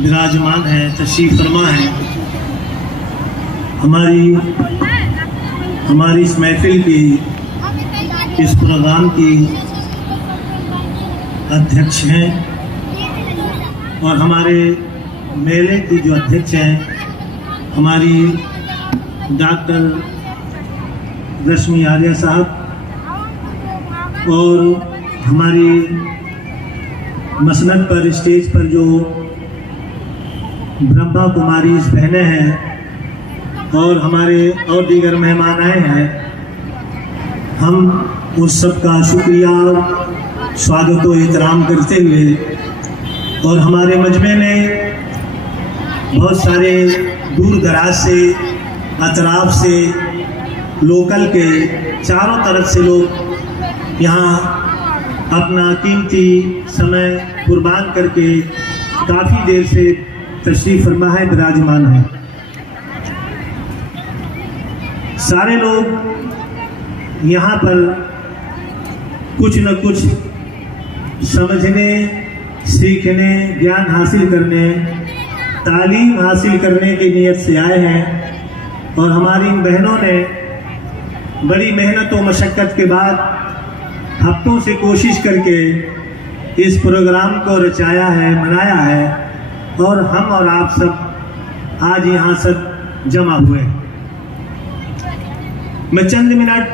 विराजमान है, तशरीफ फरमा है। हमारी इस महफिल की, इस प्रोग्राम की अध्यक्ष हैं और हमारे मेले की जो अध्यक्ष हैं हमारी डॉक्टर रश्मि आर्या साहब, और हमारी मसनद पर स्टेज पर जो ब्रह्मा कुमारी बहनें हैं और हमारे और दीगर मेहमान आए हैं, हम उस सब का शुक्रिया स्वागत व एहतराम करते हुए, और हमारे मजमे में बहुत सारे दूर दराज से, अतराफ से, लोकल के चारों तरफ से लोग यहाँ अपना कीमती समय कुर्बान करके काफ़ी देर से तशरीफ फरमा है, विराजमान है। सारे लोग यहाँ पर कुछ न कुछ समझने, सीखने, ज्ञान हासिल करने, तालीम हासिल करने की नीयत से आए हैं। और हमारी इन बहनों ने बड़ी मेहनत और मशक्क़त के बाद हफ्तों से कोशिश करके इस प्रोग्राम को रचाया है, मनाया है, और हम और आप सब आज यहाँ सब जमा हुए। मैं चंद मिनट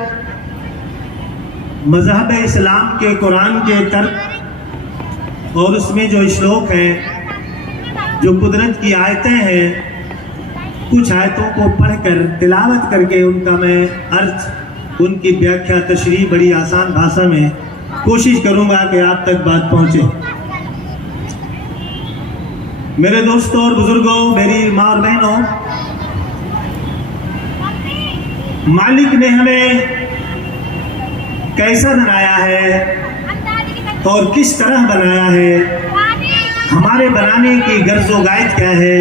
मज़हब इस्लाम के कुरान के तर्क और उसमें जो श्लोक हैं, जो कुदरत की आयतें हैं, कुछ आयतों को पढ़कर तिलावत करके उनका मैं अर्थ, उनकी व्याख्या, तशरीह बड़ी आसान भाषा में कोशिश करूंगा कि आप तक बात पहुंचे। मेरे दोस्तों और बुजुर्गों, मेरी माँ और बहनों, मालिक ने हमें कैसा बनाया है और किस तरह बनाया है, हमारे बनाने की गर्ज व गायत क्या है,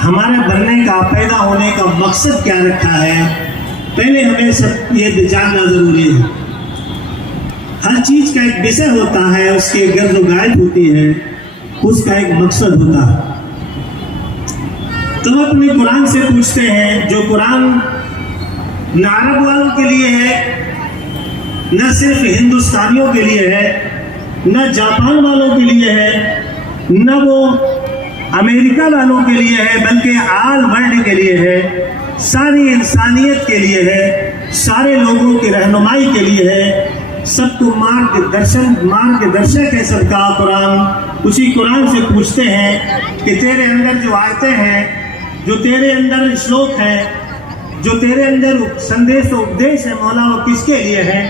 हमारे बनने का, पैदा होने का मकसद क्या रखा है, पहले हमें सब ये जानना जरूरी है। हर चीज का एक विषय होता है, उसकी गर्ज व गायत होती है, उसका एक मकसद होता है। तो अपने कुरान से पूछते हैं, जो कुरान न अरब वालों के लिए है, न सिर्फ हिंदुस्तानियों के लिए है, न जापान वालों के लिए है, न वो अमेरिका वालों के लिए है, बल्कि ऑल वर्ल्ड के लिए है, सारी इंसानियत के लिए है, सारे लोगों की रहनुमाई के लिए है, सबको मार्गदर्शक है सबका कुरान। उसी कुरान से पूछते हैं कि तेरे अंदर जो आयतें हैं, जो तेरे अंदर श्लोक हैं, जो तेरे अंदर संदेश और उपदेश है मौला, वो किसके लिए है?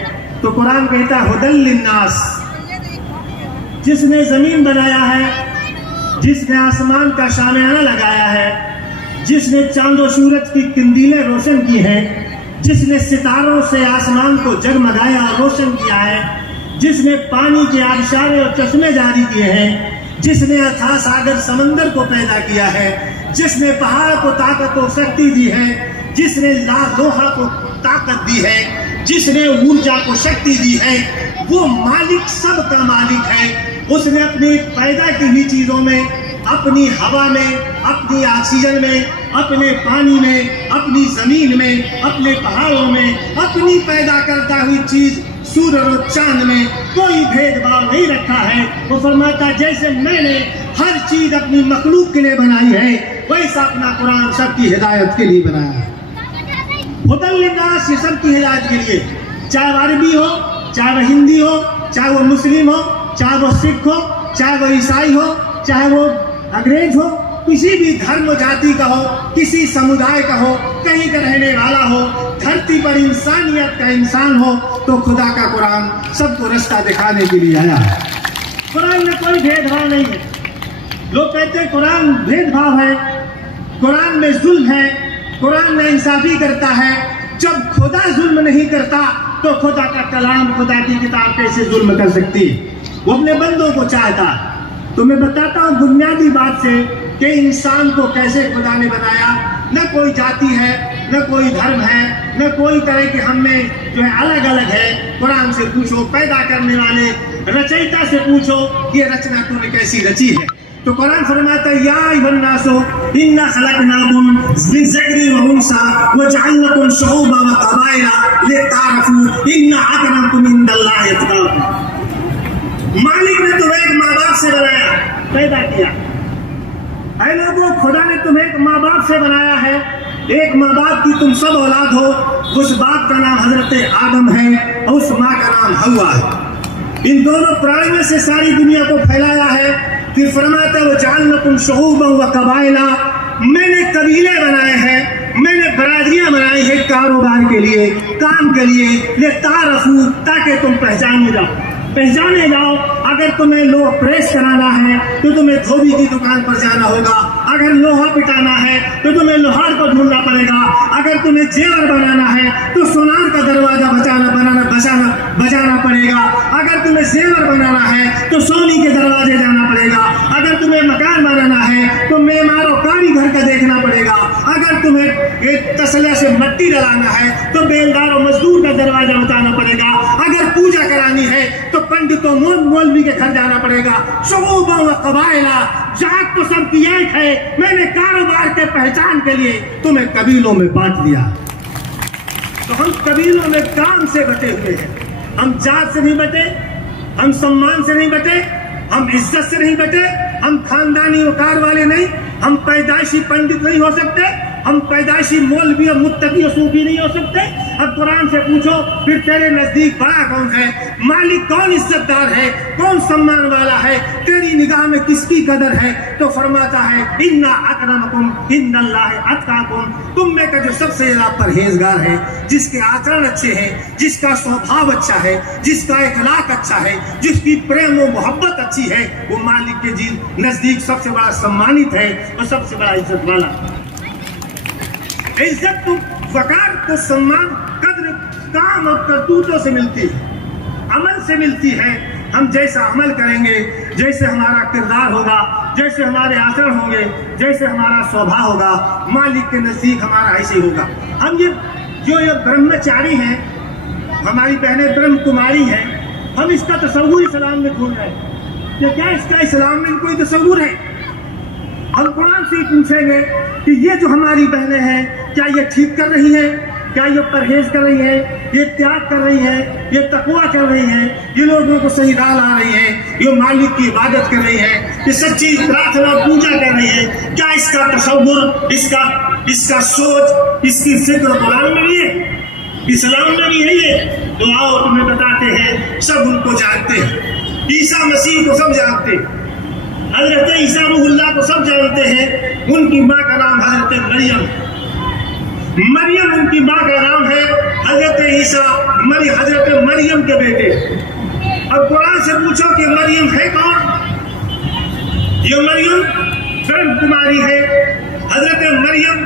तो कुरान कहता है हुदल लिन्नास। जिसने जमीन बनाया है, जिसने आसमान का शामियाना लगाया है, जिसने चांद और सूरज की किंदीलें रोशन की हैं, जिसने सितारों से आसमान को जगमगाया और रोशन किया है, जिसने पानी के आबशारे और चश्मे जारी किए हैं, जिसने अथाह सागर समंदर को पैदा किया है, जिसने पहाड़ को ताकत और शक्ति दी है, जिसने लोहा को ताकत दी है, जिसने ऊर्जा को शक्ति दी है, वो मालिक सबका मालिक है। उसने अपनी पैदा की हुई चीजों में, अपनी हवा में, अपनी ऑक्सीजन में, अपने पानी में, अपनी जमीन में, अपने पहाड़ों में, अपनी पैदा करता हुई चीज सूरज और चांद में कोई भेदभाव नहीं रखा है। वो फरमाता जैसे मैंने हर चीज अपनी मखलूक के लिए बनाई है, वैसा अपना कुरान सबकी हिदायत के लिए बनाया है। हुदल लिन्नास, सबकी हिदायत के लिए, चाहे वो अरबी हो, चाहे वो हिंदी हो, चाहे वो मुस्लिम हो, चाहे वो सिख हो, चाहे वो ईसाई हो, चाहे वो अंग्रेज हो, किसी भी धर्म जाति का हो, किसी समुदाय का हो, कहीं का रहने वाला हो, धरती पर इंसानियत का इंसान हो, तो खुदा का कुरान सबको रास्ता दिखाने के लिए आया है। कुरान में कोई भेदभाव नहीं है। लोग कहते हैं कुरान भेदभाव है, कुरान में जुल्म है, कुरान में इंसाफी करता है। जब खुदा जुल्म नहीं करता तो खुदा का कलाम, खुदा की किताब कैसे जुल्म कर सकती है? वो अपने बंदों को चाहता। तो मैं बताता हूँ बुनियादी बात से कि इंसान को कैसे खुदा ने बनाया। न कोई जाति है, न कोई धर्म है, न कोई तरह के हम में जो है अलग अलग है। कुरान से पूछो, पैदा करने वाले रचयिता से पूछो, ये रचना तूने कैसी रची है। तो कुरान फरमाता है या अय्युहन्नासो इन्ना खलकनाकुम मिन ज़करिन व उन्सा व जअलनाकुम शुऊबन व क़बाइला लितारफू इन्ना अक्रमकुम इंदल्लाहि अत्क़ाकुम। मालिक ने तुम्हें एक माँ बाप से बनाया, पैदा किया। ऐ लोगों, खुदा ने तुम्हें एक माँ बाप से बनाया है। एक माँ बाप की तुम सब औलाद हो। उस बाप का नाम हजरत आदम है और उस माँ का नाम हव्वा है। इन दोनों प्राणी में से सारी दुनिया को फैलाया है। फिर फरमाता है वो जअलनाकुम शुऊबन व क़बाइला, मैंने कबीले बनाए हैं, मैंने बरादरियां बनाई है कारोबार के लिए, काम के लिए, लितारफू, ताकि तुम पहचाने जाओ। अगर तुम्हें लोहा प्रेस कराना है तो तुम्हें धोबी की दुकान पर जाना होगा। अगर लोहा पिटाना है तो तुम्हें लोहार को ढूंढना पड़ेगा। अगर तुम्हें जेवर बनाना है तो सोनार का दरवाजा बजाना पड़ेगा। अगर तुम्हें जेवर बनाना है तो सोनी के दरवाजे जाना पड़ेगा। अगर तुम्हें मकान बनाना है तो मेमारों कारीगर का देखना पड़ेगा। अगर तुम्हें एक तसला से मट्टी डलाना है तो बेलदारों मजदूर का दरवाजा बताना पड़ेगा। अगर पूजा करानी है तो पंडितों मौलवी के घर जाना पड़ेगा। शुऊबन व क़बाइला, जात तो सबकी एक है, मैंने कारोबार के पहचान के लिए तुम्हें कबीलों में बांट दिया। तो हम कबीलों में काम से बटे हुए हैं। हम जात से नहीं बटे, हम सम्मान से नहीं बटे, हम इज्जत से नहीं बटे, हम खानदानी वकार वाले नहीं, हम पैदाइशी पंडित नहीं हो सकते, हम पैदाइशी मौलवी और मुत्तकी और सूफी नहीं हो सकते। अब कुरान से पूछो फिर तेरे नजदीक बड़ा कौन है, मालिक कौन इज्जतदार है, कौन सम्मान वाला है, तेरी निगाह में किसकी कदर है? तो फरमाता है इन्ना अक्रमकुम इंदल्लाहि अत्क़ाकुम, तुम में का जो सबसे ज्यादा परहेजगार है, जिसके आचरण अच्छे हैं, जिसका स्वभाव अच्छा है, जिसका इखलाक अच्छा है, जिसकी प्रेम और मोहब्बत अच्छी है, वो मालिक के नजदीक सबसे बड़ा सम्मानित है और सबसे बड़ा इज्जत वाला। इज्जत तो वकार तो सम्मान कद्र काम और करतूतों से मिलती है, अमल से मिलती है। हम जैसा अमल करेंगे, जैसे हमारा किरदार होगा, जैसे हमारे आचरण होंगे, जैसे हमारा स्वभाव होगा, मालिक के नजदीक हमारा ऐसे ही होगा। हम ये ब्रह्मचारी हैं, हमारी बहनें ब्रह्म कुमारी हैं, हम इसका तसव्वुर इस्लाम में ढूंढ रहे हैं। ये क्या इसका इस्लाम में कोई तसव्वुर है? हम कुरान से पूछेंगे कि ये जो हमारी बहनें हैं, क्या ये ठीक कर रही हैं, क्या ये परहेज कर रही है, ये त्याग कर रही है, ये तकवा कर रही है, ये लोगों को सही राह ला रही है, ये मालिक की इबादत कर रही है, ये सच्ची प्रार्थना पूजा कर रही है? क्या इसका तसव्वुर, इसका सोच, इसकी फिक्र कुरान में भी है, इस्लाम में भी है? ये तो आओ तुम्हें बताते हैं। सब उनको जानते हैं, ईसा मसीह को सब जानते हैं, हजरत ईसा रूहुल्लाह को सब जानते हैं। उनकी माँ का नाम हजरत मरियम उनकी माँ का नाम है। हजरत ईसा हजरत मरियम के बेटे। अब कुरान से पूछो कि मरियम है कौन? ये मरियम ब्रह्म कुमारी है। हजरत मरियम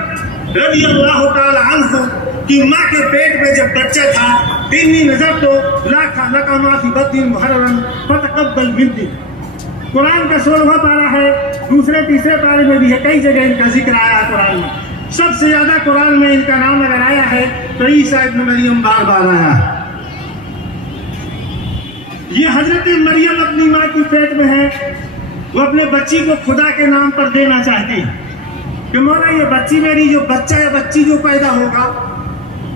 रज़ी अल्लाह ताला अन्हा की माँ के पेट में जब बच्चा था, इन्नी नजर तो लाखा लका माफी बत्तीन मुहर्रम फतक़ब्बल मिन्नी, कुरान का 16वां पारा है, दूसरे तीसरे पारे में भी है, कई जगह इनका जिक्र आया है कुरान में। सबसे ज्यादा कुरान में इनका नाम अगर आया है तो ईसा इब्न मरियम बार बार आया है। ये हजरत मरियम अपनी माँ की पेट में है, वो अपने बच्ची को खुदा के नाम पर देना चाहती है कि मौला ये बच्ची मेरी, जो बच्चा या बच्ची जो पैदा होगा,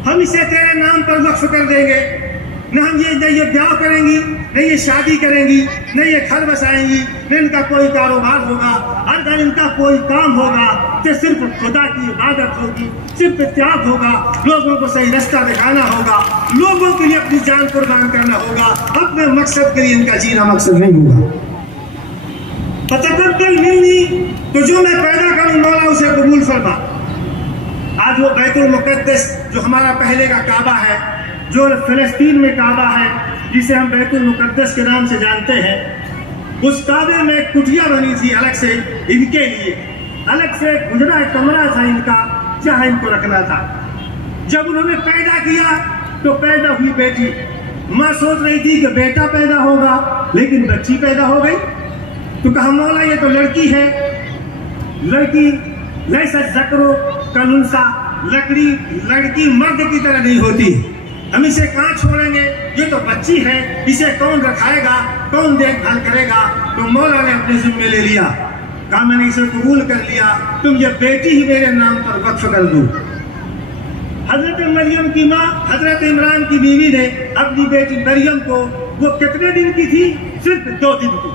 हम इसे तेरे नाम पर वक्फ कर देंगे। न हम ये ब्याह करेंगी, न ये शादी करेंगी, न ये घर बसाएंगी, न इनका कोई कारोबार होगा। अगर इनका कोई काम होगा तो सिर्फ खुदा की इबादत होगी, सिर्फ त्याग होगा, लोगों को सही रास्ता दिखाना होगा, लोगों के लिए अपनी जान कुर्बान करना होगा, अपने मकसद के लिए इनका जीना मकसद नहीं होगा। फतक़ब्बल मिन्नी, तो जो मैं पैदा करूं मौला उसे कबूल फरमा। आज वो बैतुल मुक़द्दस जो हमारा पहले का काबा है, जो फिलिस्तीन में काबा है, जिसे हम बैतुल मुक़द्दस के नाम से जानते हैं, उस काबे में एक कुटिया बनी थी अलग से इनके लिए, अलग से गुजरा कमरा था इनका, जहां इनको रखना था। जब उन्होंने पैदा किया तो पैदा हुई बेटी। माँ सोच रही थी कि बेटा पैदा होगा, लेकिन बच्ची पैदा हो गई। तो कहा मौला ये तो लड़की है, लड़की लैसा ज़करो कलुंसा, लड़की मर्द की तरह नहीं होती, हम इसे कहाँ छोड़ेंगे, ये तो बच्ची है, इसे कौन रखाएगा, कौन देखभाल करेगा? तो मौला ने अपने जिम्मे ले लिया। कहा मैंने इसे कबूल कर लिया, तुम ये बेटी ही मेरे नाम पर वक्फ कर दो। हजरत मरियम की माँ हजरत इमरान की बीवी ने अपनी बेटी मरियम को, वो कितने दिन की थी, सिर्फ 2 दिन की,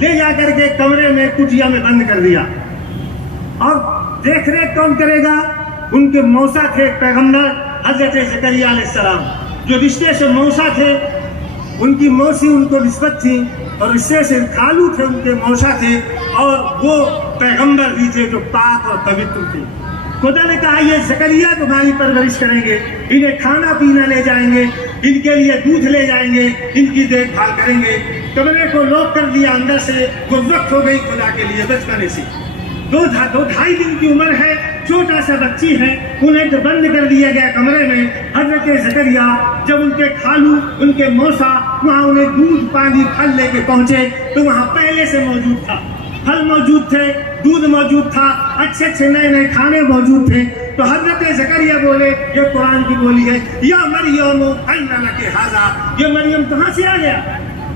ले जाकर के कमरे में कुटिया में बंद कर दिया। और देख रेख कौन करेगा? उनके मौसा थे पैगंबर हजरत ज़करिया अलैहिस्सलाम, जो रिश्ते से मौसा थे, उनकी मौसी उनको निस्बत थी और रिश्ते से खालू थे, उनके मौसा थे, और वो पैगंबर भी थे जो पाक और पवित्र थे। खुदा ने कहा ये ज़करिया तुम्हारी परवरिश करेंगे, इन्हें खाना पीना ले जाएंगे, इनके लिए दूध ले जाएंगे, इनकी देखभाल करेंगे। कमरे को लॉक कर दिया अंदर से, वो वक्त हो गई खुदा के लिए बचपने से। 2-2.5 दिन की उम्र है, छोटा सा बच्ची है, उन्हें तो बंद कर दिया गया कमरे में। हजरत ज़करिया जब उनके खालू, उनके मौसा वहां उन्हें दूध पानी फल लेके पहुंचे, तो वहां पहले से मौजूद था, फल मौजूद थे, दूध मौजूद था, अच्छे अच्छे नए नए खाने मौजूद थे। तो हजरत ज़करिया बोले, ये कुरान की बोली है, या मरियम अन्ना लकी हाज़ा, ये मरियम कहाँ से आ गया?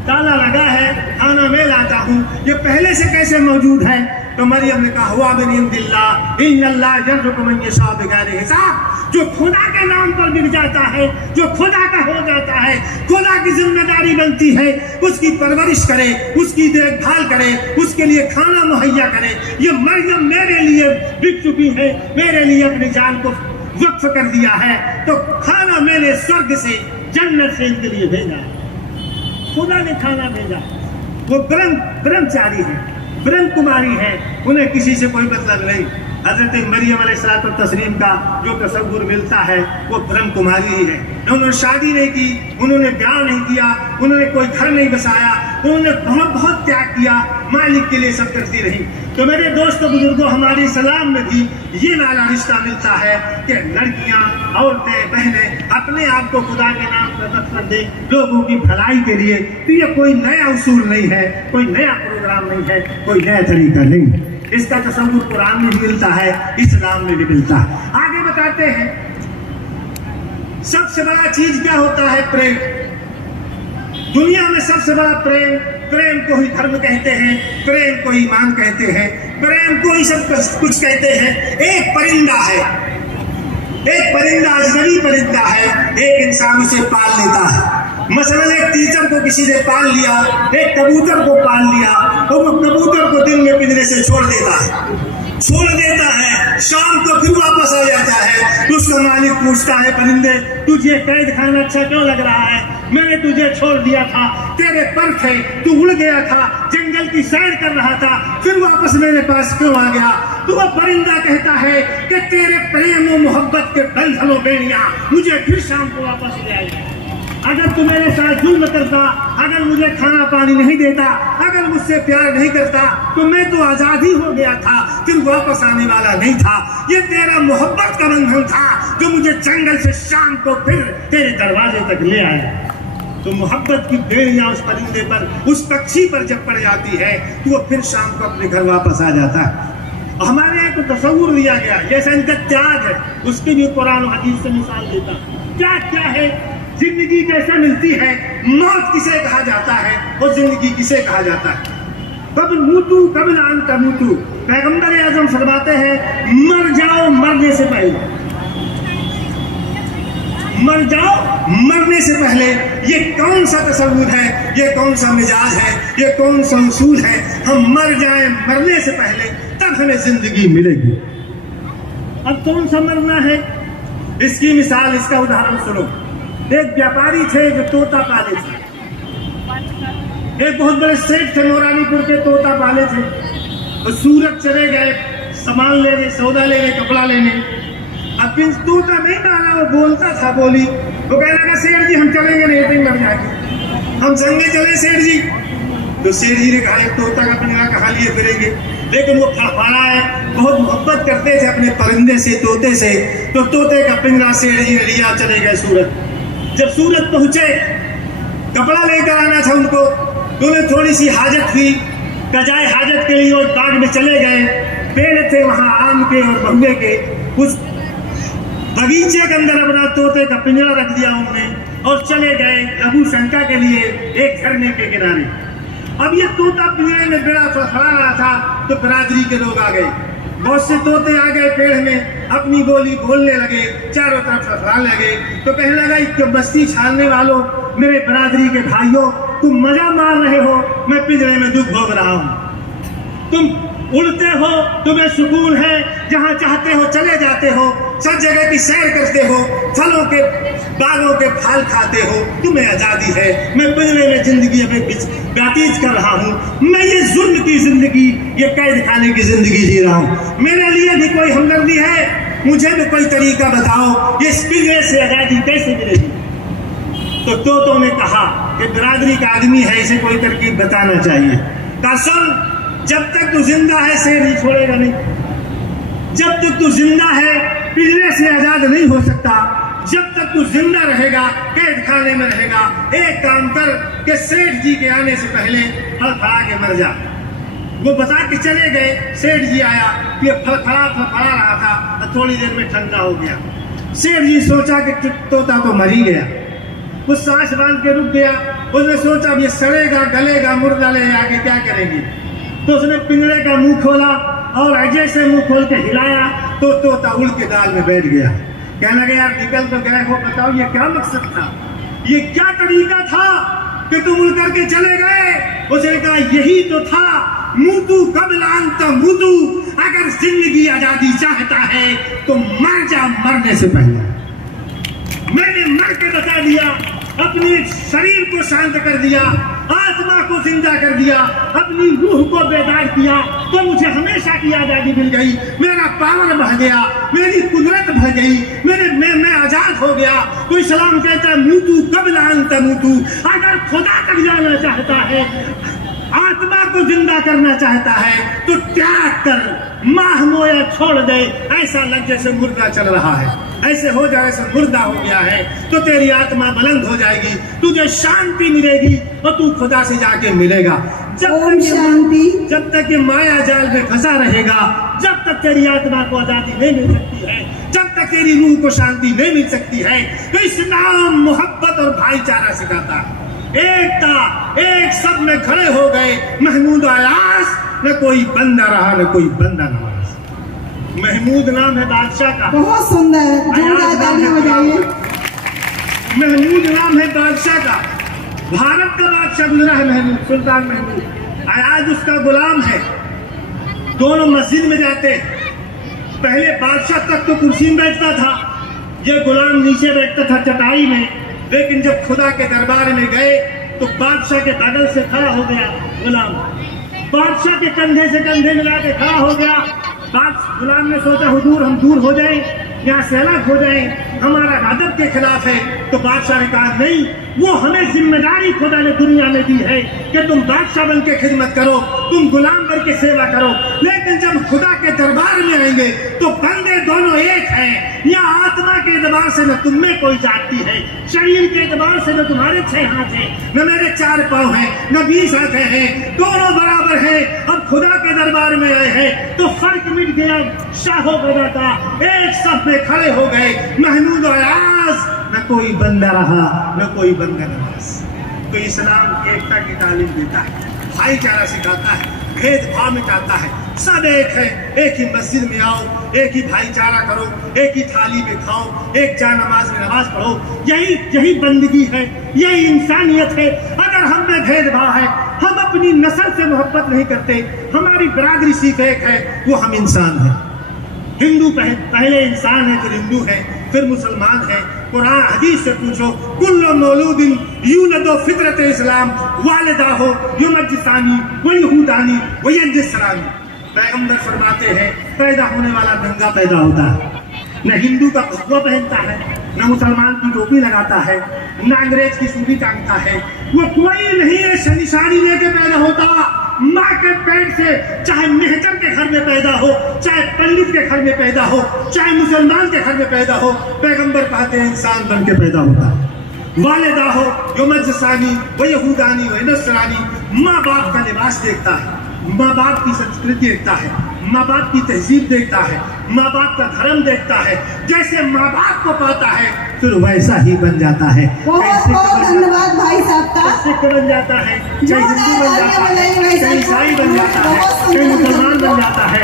ताला लगा है, खाना मैं लाता हूँ, ये पहले से कैसे मौजूद है? तो मरियम ने कहा हुआ मिन इंदिल्लाह इन्नल्लाह यर्ज़ुक़ु मन यशाअ बिग़ैरि हिसाब। जो खुदा के नाम पर बिक जाता है, जो खुदा का हो जाता है, खुदा की जिम्मेदारी बनती है उसकी परवरिश करे, उसकी देखभाल करे, उसके लिए खाना मुहैया करे। ये मरियम मेरे लिए बिक चुकी है, मेरे लिए अपनी जान को वक्फ कर दिया है, तो खाना मैंने स्वर्ग से, जन्नत से इनके लिए भेजा, खुदा ने खाना भेजा। वो ब्रह्मचारी है, ब्रह्म कुमारी है, उन्हें किसी से कोई मतलब नहीं। हजरत मरियम अलैहिस्सलातु तस्लीम का जो तसव्वुर मिलता है वो ब्रह्म कुमारी ही है। उन्होंने शादी नहीं की, उन्होंने ब्याह नहीं किया, उन्होंने कोई घर नहीं बसाया, उन्होंने बहुत बहुत त्याग किया, मालिक के लिए सब करती रही। तो मेरे दोस्तों बुजुर्गों, हमारे इस्लाम में भी ये वाला रिश्ता मिलता है कि लड़कियां, औरतें, बहनें अपने आप को खुदा के नाम पर वक्फ कर दें लोगों की भलाई के लिए। तो ये कोई नया उसूल नहीं है, कोई नया प्रोग्राम नहीं है, कोई नया तरीका नहीं। इसका तसव्वुर कुरान में भी मिलता है, इस्लाम में भी मिलता है। आगे बताते हैं, सबसे बड़ा चीज क्या होता है? प्रेम। दुनिया में सबसे बड़ा प्रेम, प्रेम को ही धर्म कहते हैं, प्रेम को ईमान कहते हैं, प्रेम को ही सब कुछ कहते हैं। एक परिंदा है, एक परिंदा अजनबी परिंदा है, एक इंसान उसे पाल लेता है। मसलन एक तीतर को किसी ने पाल लिया, एक कबूतर को पाल लिया, तो वो कबूतर को दिन में पिंजरे से छोड़ देता है, शाम को फिर वापस आ जाता है। तो उसका मालिक पूछता है, परिंदे तुझे कैद खाना अच्छा क्यों लग रहा है? मैंने तुझे छोड़ दिया था, तेरे पर थे, तू उड़ गया था, जंगल की सैर कर रहा था, फिर वापस मेरे पास क्यों आ गया? तो वह परिंदा कहता है कि तेरे प्रेम और मोहब्बत के बंधनों बेड़ियां मुझे फिर शाम को वापस ले आएगी। अगर तू मेरे साथ जुल्म करता, अगर मुझे खाना पानी नहीं देता, अगर मुझसे प्यार नहीं करता, तो मैं तो आजाद ही हो गया था, फिर वापस आने वाला नहीं था। ये तेरा मोहब्बत का बंधन था जो मुझे जंगल से शाम को फिर तेरे दरवाजे तक ले आया। तो मोहब्बत की बेड़ियां उस परिंदे पर, उस पक्षी पर जब पड़ जाती है तो वो फिर शाम को अपने घर वापस आ जाता है। हमारे यहाँ को तस्वुर दिया गया, जैसा इनका त्याग है, उसकी भी कुरान और हदीस से मिसाल देता। त्याग क्या है? जिंदगी कैसे मिलती है, मौत किसे कहा जाता है और जिंदगी किसे कहा जाता है? कब मूतू कब आन का मूतू। पैगंबर आजम फरमाते हैं, मर जाओ मरने से पहले, मर जाओ मरने से पहले। ये कौन सा तसव्वुर है, ये कौन सा मिजाज है, ये कौन सा उसूल है? हम मर जाएं मरने से पहले, तब हमें जिंदगी मिलेगी। अब कौन सा मरना है? इसकी मिसाल, इसका उदाहरण सुनो। एक व्यापारी थे जो तोता पाले थे, एक बहुत बड़े सेठ थे नौरानीपुर के, तोता पाले थे। और सूरत चले गए सामान लेने, सौदा लेने, कपड़ा लेने। अब तोता नहीं पाला, वो बोलता था बोली, वो कह लगा सेठ जी हम चलेंगे नहीं, दिन मर जाएंगे, हम संगे चले सेठ जी। तो सेठ जी ने कहा एक तोता का पिंजरा कहाँ लिए फिरेंगे? लेकिन वो फड़फड़ा है, बहुत मोहब्बत करते थे अपने परिंदे से, तोते से। तो तोते का पिंजरा सेठ जी ने लिया, चले गए सूरत। जब सूरत पहुंचे, कपड़ा लेकर आना था उनको, तो उन्हें थोड़ी सी हाजत हुई, कजाए हाजत के लिए वो बाग में चले गए। पेड़ थे वहां आम के और महुए के, उस बगीचे के अंदर अपना तोते का पिंजरा रख दिया उन्होंने और चले गए लघु शंका के लिए एक झरने के किनारे। अब ये तोता पिंजरे में बेड़ा फड़फड़ा रहा था तो बिरादरी के लोग आ गए, बहुत से तोते आ गए पेड़ में, अपनी बोली बोलने लगे, चारों तरफ फड़फड़ाने लगे। तो कहने लगा कि मस्ती छानने वालों, मेरे बिरादरी के भाइयों, तुम मजा मार रहे हो, मैं पिंजरे में दुख भोग रहा हूं। तुम उड़ते हो, तुम्हें सुकून है, जहां चाहते हो चले जाते हो, सब जगह की सैर करते हो, फलों के बागों के फल खाते हो, तुम्हें आजादी है। मैं पिंजरे में जिंदगी व्यतीत कर रहा हूँ, मैं ये जुल्म की जिंदगी, ये कैद खाने की जिंदगी जी रहा हूँ। मेरे लिए भी कोई हमदर्दी है, मुझे भी कोई तरीका बताओ, ये पिंजरे से आजादी कैसे मिलेगी। तो तोतों ने कहा कि बिरादरी का आदमी है, इसे कोई तरकीब बताना चाहिए। कहा सुन, जब तक तू जिंदा है शेर नहीं छोड़ेगा नहीं, जब तक तू जिंदा है पिंजरे से आजाद नहीं हो सकता, जब तक तू जिंदा रहेगा कैद खाने में रहेगा। एक काम कर कि सेठ जी के आने से पहले फड़फड़ा के मर जा। वो बता के चले गए। सेठ जी आया, ये फड़फड़ा रहा था, थोड़ी देर में ठंडा हो गया। सेठ जी सोचा कि तोता तो मर ही गया, वो सांस बांध के रुक गया। उसने सोचा अब ये सड़ेगा, गलेगा, मुर्दा ले आके क्या करेंगे। तो उसने पिंजरे का मुंह खोला और जैसे मुंह खोल के हिलाया तो तोता उड़ के दाल में बैठ गया। कहने लगे यार निकल तो गए हो, बताओ ये क्या मकसद था, ये क्या तरीका था कि तुम उड़ करके चले गए। उसने कहा यही तो था, मुतु कबल अंत मुतु, अगर जिंदगी आजादी चाहता है तो मर जा मरने से पहले। मैंने मर के बता दिया, अपने शरीर को शांत कर दिया, आत्मा को जिंदा कर दिया, अपनी रूह को बेदार किया, तो मुझे हमेशा की आजादी मिल गई। मेरा पावर बढ़ गया, मेरी कुदरत बढ़ गई, मैं आजाद हो गया। तो इस्लाम कहता है मुतु कबल अंत मुतु, अगर खुदा तक जाना चाहता है, आत्मा को जिंदा करना चाहता है तो त्याग कर, माह मोया छोड़ दे। ऐसा लग जैसे मुर्दा चल रहा है, ऐसे हो जाए जैसे मुर्दा हो गया है, तो तेरी आत्मा बुलंद हो जाएगी, तुझे शांति मिलेगी और तू खुदा से जाके मिलेगा। जब तक ये माया जाल में फंसा रहेगा, जब तक तेरी आत्मा को आजादी नहीं मिल सकती है, जब तक तेरी रूह को शांति नहीं मिल सकती है। तो इस्लाम मोहब्बत और भाईचारा सिखाता है, एकता, एक सब में खड़े हो गए। महमूद आयास, न कोई बंदा रहा न कोई बंदा नवाज। महमूद नाम है बादशाह का, बहुत सुंदर, महमूद नाम है बादशाह का, भारत का बादशाह गुजरा है महमूद, सुल्तान महमूद। आयाज उसका गुलाम है। दोनों मस्जिद में जाते, पहले बादशाह तक तो कुर्सी में बैठता था, ये गुलाम नीचे बैठता था चटाई में। लेकिन जब खुदा के दरबार में गए तो बादशाह के बगल से खड़ा हो गया गुलाम, बादशाह के कंधे से कंधे मिला के खड़ा हो गया। गुलाम ने सोचा हुजूर हम दूर हो जाएं, यहाँ से अलग हो जाएं, हमारा अदब के खिलाफ है। तो बादशाह ने कहा नहीं, वो हमें जिम्मेदारी खुदा ने दुनिया में दी है कि तुम बादशाह बन के खिदमत करो, तुम गुलाम बन के सेवा करो। लेकिन जब खुदा के दरबार में आएंगे तो बंदे दोनों एक हैं। यहाँ आत्मा के एतबार से न तुम में कोई जाति है, शरीर के एतबार से न तुम्हारे 6 हाथ हैं, न मेरे 4 पाँव हैं, न 20 हाथ हैं, दोनों बराबर हैं। अब खुदा के दरबार में आए हैं तो फर्क मिट गया, शाहो गदा का एक सब में खड़े हो गए। महमूद आयाज, न कोई बंदा रहा न कोई बंदा नवाज। तो इस्लाम एकता की तालीम देता है, भाईचारा सिखाता है, भेदभाव मिटाता है। सब एक है, एक ही मस्जिद में आओ, एक ही भाईचारा करो, एक ही थाली में खाओ, एक जा नमाज में नमाज पढ़ो। यही बंदगी है, यही इंसानियत है। अगर हम में भेदभाव है, हम अपनी नस्ल से मोहब्बत नहीं करते, हमारी बिरादरी सिर्फ एक है, वो हम इंसान हैं। हिंदू पहले इंसान है, फिर हिंदू है, फिर मुसलमान है। कुरान हदीस से पूछो, कुल्लु मौलूदिन यूलदु फितरत इस्लाम वालिदा हो युमज्जिसानी व यहूदानी व यंजिसरानी। पैगंबर फरमाते हैं पैदा होने वाला नंगा पैदा होता है, न हिंदू का भगवा पहनता है, न मुसलमान की टोपी लगाता है, न अंग्रेज की सूली टांगता है। वो कोई नहीं है निशानी लेके पैदा होता। माँ के पेट से, चाहे मेहतर के घर में पैदा हो, चाहे पंडित के घर में पैदा हो, चाहे मुसलमान के घर में पैदा हो, पैगंबर कहते हैं इंसान बन के पैदा होता है। वालिदा हो युमज्जिसानी व यहूदानी व नसरानी। माँ बाप का लिबास देखता है, माँ बाप की संस्कृति देखता है, माँ बाप की तहजीब देखता है, माँ बाप का धर्म देखता है। जैसे माँ बाप को पाता है फिर वैसा ही बन जाता है। बहुत बहुत धन्यवाद भाई साहब का। सिख बन जाता है, जो चाहे हिंदू बन जाता है, चाहे ईसाई बन जाता है, चाहे मुसलमान बन जाता है।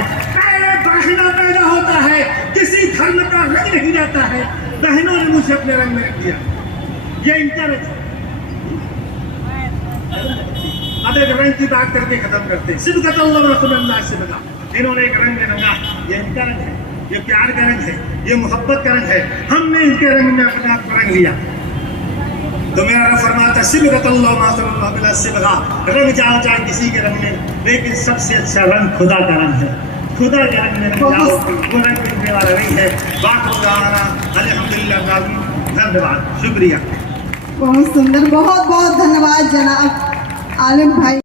बहना पैदा होता है, किसी धर्म का रंग नहीं जाता है। बहनों ने मुझे अपने रंग में रख दिया, ये इनका रंग है। अब एक रंग की बात करके खत्म करते हैं। सिबगत अल्लाह से बता, इन्होंने एक रंग में रंगा, ये इनका रंग है, ये प्यार का रंग है, ये मोहब्बत का रंग है। हमने इनके रंग में अपने आप को रंग लिया। तो मेरा रब फरमाता सिबगत अल्लाह से बता, रंग जाओ चाहे किसी के रंग में, लेकिन सबसे अच्छा रंग खुदा का रंग है। खुदा के रंग में रंग जाओ, वो रंग मिलने वाला नहीं है। बात हो रहा अल्हम्दुलिल्लाह, धन्यवाद, शुक्रिया। बहुत सुंदर, बहुत बहुत धन्यवाद जनाब आलिम भाई।